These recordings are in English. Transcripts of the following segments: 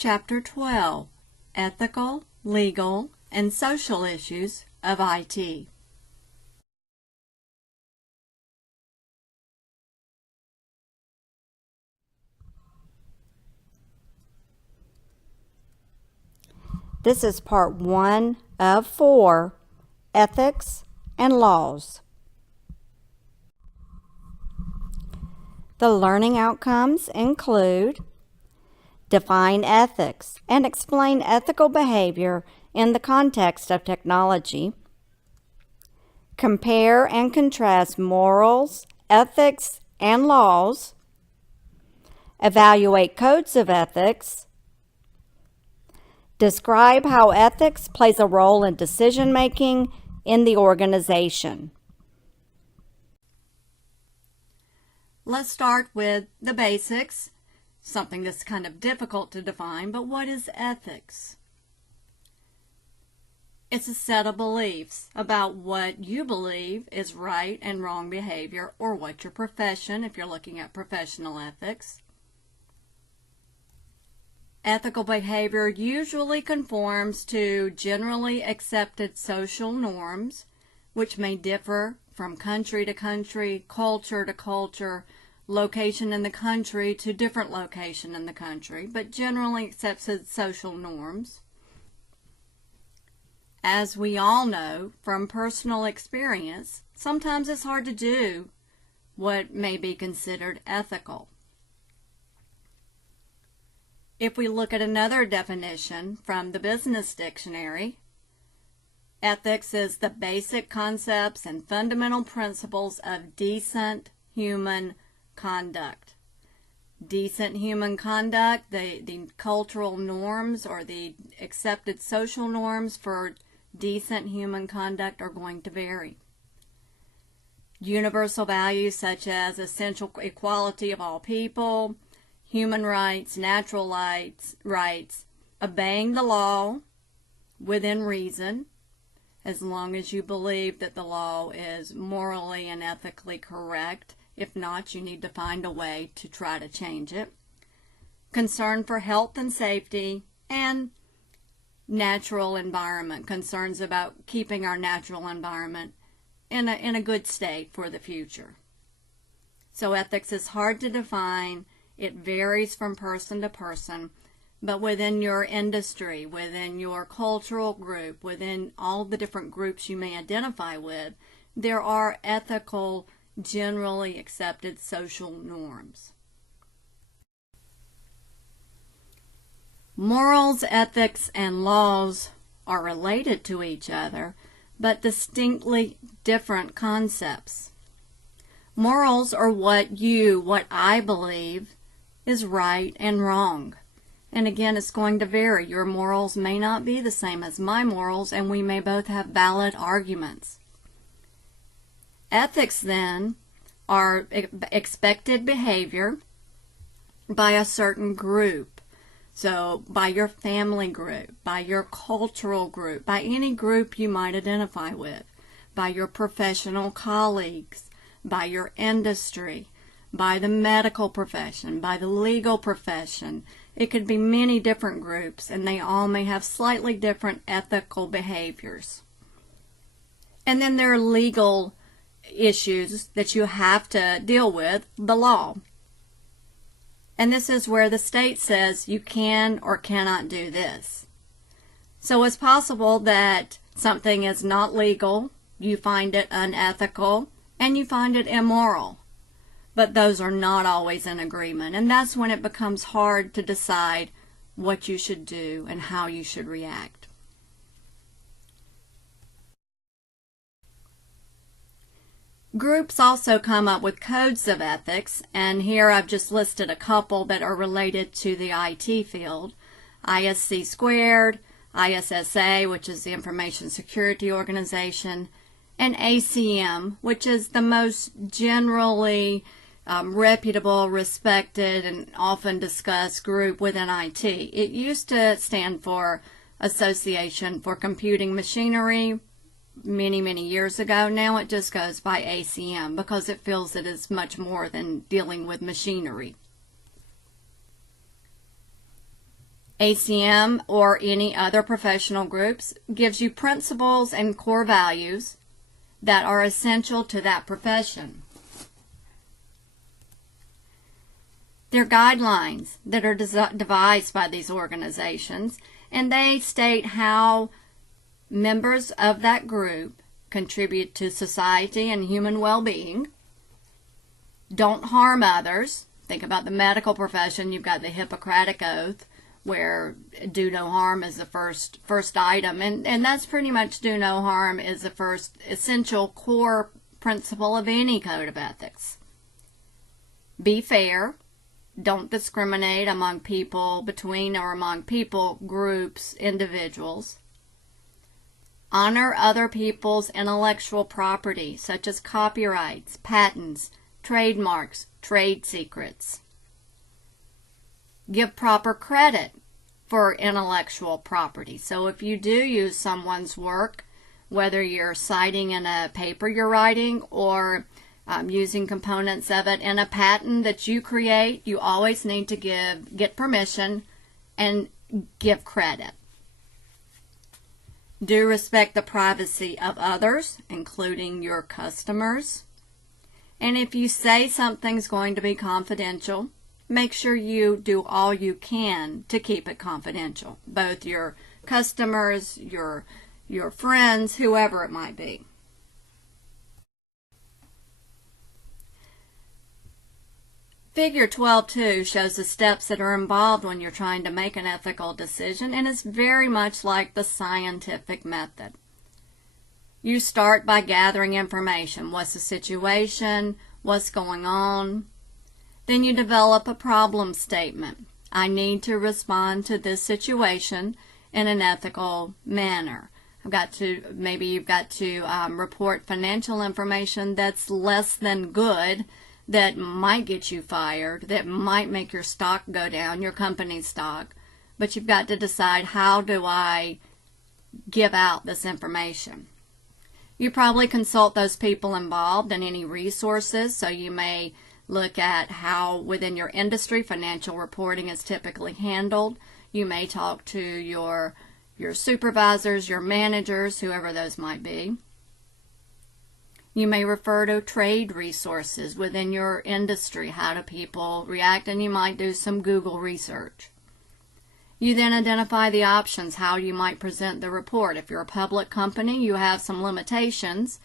Chapter 12, Ethical, Legal, and Social Issues of IT. This is part 1 of 4, Ethics and Laws. The learning outcomes include: define ethics and explain ethical behavior in the context of technology. Compare and contrast morals, ethics, and laws. Evaluate codes of ethics. Describe how ethics plays a role in decision-making in the organization. Let's start with the basics, something that's kind of difficult to define, but what is ethics? It's a set of beliefs about what you believe is right and wrong behavior, or what your profession, if you're looking at professional ethics. Ethical behavior usually conforms to generally accepted social norms, which may differ from country to country, culture to culture, location in the country to different location in the country, but generally accepted social norms. As we all know from personal experience, sometimes it's hard to do what may be considered ethical. If we look at another definition from the Business Dictionary, ethics is the basic concepts and fundamental principles of decent human conduct. Decent human conduct, the cultural norms or the accepted social norms for decent human conduct are going to vary. Universal values such as essential equality of all people, human rights, natural rights, obeying the law within reason, as long as you believe that the law is morally and ethically correct. If not, you need to find a way to try to change it. Concern for health and safety, and natural environment, concerns about keeping our natural environment in a good state for the future. So ethics is hard to define. It varies from person to person, but within your industry, within your cultural group, within all the different groups you may identify with, there are ethical, generally accepted social norms. Morals, ethics, and laws are related to each other, but distinctly different concepts. Morals are what I believe is right and wrong. And again, it's going to vary. Your morals may not be the same as my morals, and we may both have valid arguments. Ethics, then, are expected behavior by a certain group. So by your family group, by your cultural group, by any group you might identify with, by your professional colleagues, by your industry, by the medical profession, by the legal profession. It could be many different groups, and they all may have slightly different ethical behaviors. And then there are legal issues that you have to deal with, the law. And this is where the state says you can or cannot do this. So it's possible that something is not legal, you find it unethical, and you find it immoral. But those are not always in agreement, and that's when it becomes hard to decide what you should do and how you should react. Groups also come up with codes of ethics, and here I've just listed a couple that are related to the IT field. ISC Squared, ISSA, which is the Information Security Organization, and ACM, which is the most generally reputable, respected, and often discussed group within IT. It used to stand for Association for Computing Machinery many years ago. Now it just goes by ACM because it feels it is much more than dealing with machinery. ACM or any other professional groups gives you principles and core values that are essential to that profession. They're guidelines that are devised by these organizations, and they state how members of that group contribute to society and human well-being, don't harm others. Think about the medical profession. You've got the Hippocratic Oath, where do no harm is the first item, and that's pretty much do no harm is the first essential core principle of any code of ethics. Be fair. Don't discriminate among people, between or among people, groups, individuals. Honor other people's intellectual property, such as copyrights, patents, trademarks, trade secrets. Give proper credit for intellectual property. So if you do use someone's work, whether you're citing in a paper you're writing or using components of it in a patent that you create, you always need to get permission and give credit. Do respect the privacy of others, including your customers. And if you say something's going to be confidential, make sure you do all you can to keep it confidential. Both your customers, your friends, whoever it might be. Figure 12.2 shows the steps that are involved when you're trying to make an ethical decision, and it's very much like the scientific method. You start by gathering information. What's the situation? What's going on? Then you develop a problem statement. I need to respond to this situation in an ethical manner. Maybe you've got to report financial information that's less than good, that might get you fired, that might make your stock go down, your company's stock. But you've got to decide, how do I give out this information? You probably consult those people involved and any resources, so you may look at how within your industry financial reporting is typically handled. You may talk to your supervisors, your managers, whoever those might be. You may refer to trade resources within your industry. How do people react? And you might do some Google research. You then identify the options, how you might present the report. If you're a public company, you have some limitations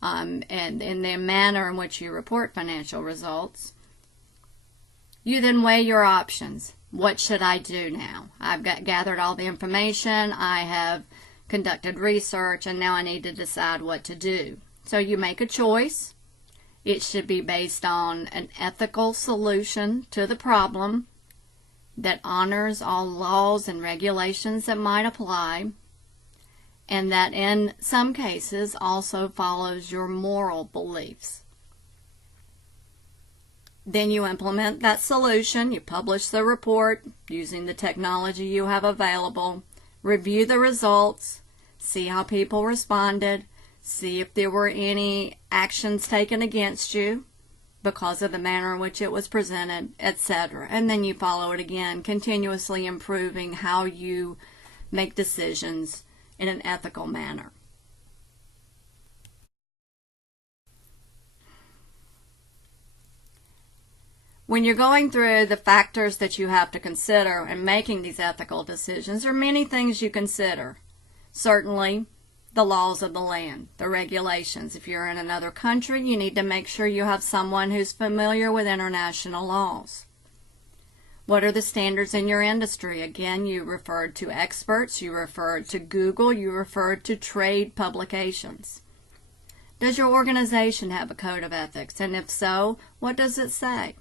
and in the manner in which you report financial results. You then weigh your options. What should I do now? I've gathered all the information, I have conducted research, and now I need to decide what to do. So you make a choice. It should be based on an ethical solution to the problem that honors all laws and regulations that might apply, and that in some cases also follows your moral beliefs. Then you implement that solution. You publish the report using the technology you have available, review the results, see how people responded, see if there were any actions taken against you because of the manner in which it was presented, etc. And then you follow it again, continuously improving how you make decisions in an ethical manner. When you're going through the factors that you have to consider in making these ethical decisions, there are many things you consider. Certainly, the laws of the land, the regulations. If you're in another country, you need to make sure you have someone who's familiar with international laws. What are the standards in your industry? Again, you referred to experts, you referred to Google, you referred to trade publications. Does your organization have a code of ethics? And if so, what does it say?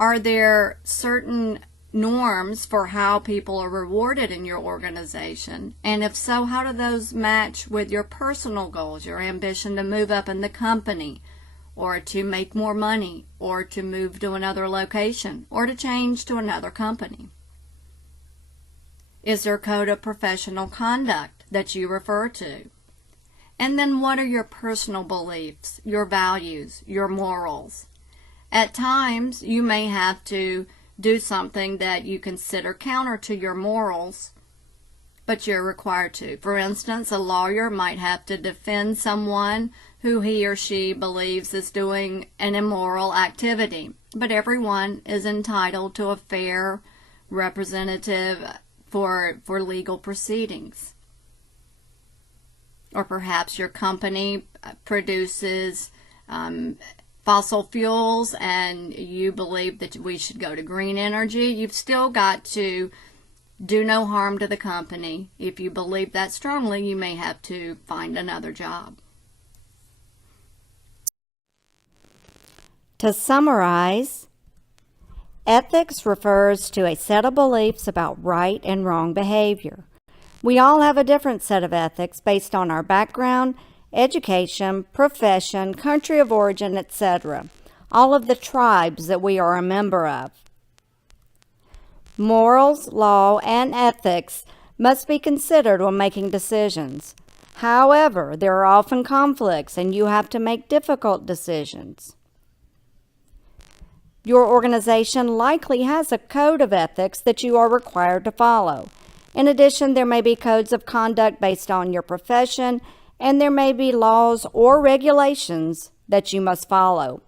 Are there certain norms for how people are rewarded in your organization? And if so, how do those match with your personal goals, your ambition to move up in the company, or to make more money, or to move to another location, or to change to another company? Is there a code of professional conduct that you refer to? And then what are your personal beliefs, your values, your morals? At times, you may have to do something that you consider counter to your morals, but you're required to. For instance, a lawyer might have to defend someone who he or she believes is doing an immoral activity, but everyone is entitled to a fair representative for legal proceedings. Or perhaps your company produces fossil fuels and you believe that we should go to green energy. You've still got to do no harm to the company. If you believe that strongly, you may have to find another job. To summarize, ethics refers to a set of beliefs about right and wrong behavior. We all have a different set of ethics based on our background, education, profession, country of origin, etc. All of the tribes that we are a member of. Morals, law, and ethics must be considered when making decisions. However, there are often conflicts and you have to make difficult decisions. Your organization likely has a code of ethics that you are required to follow. In addition, there may be codes of conduct based on your profession, and there may be laws or regulations that you must follow.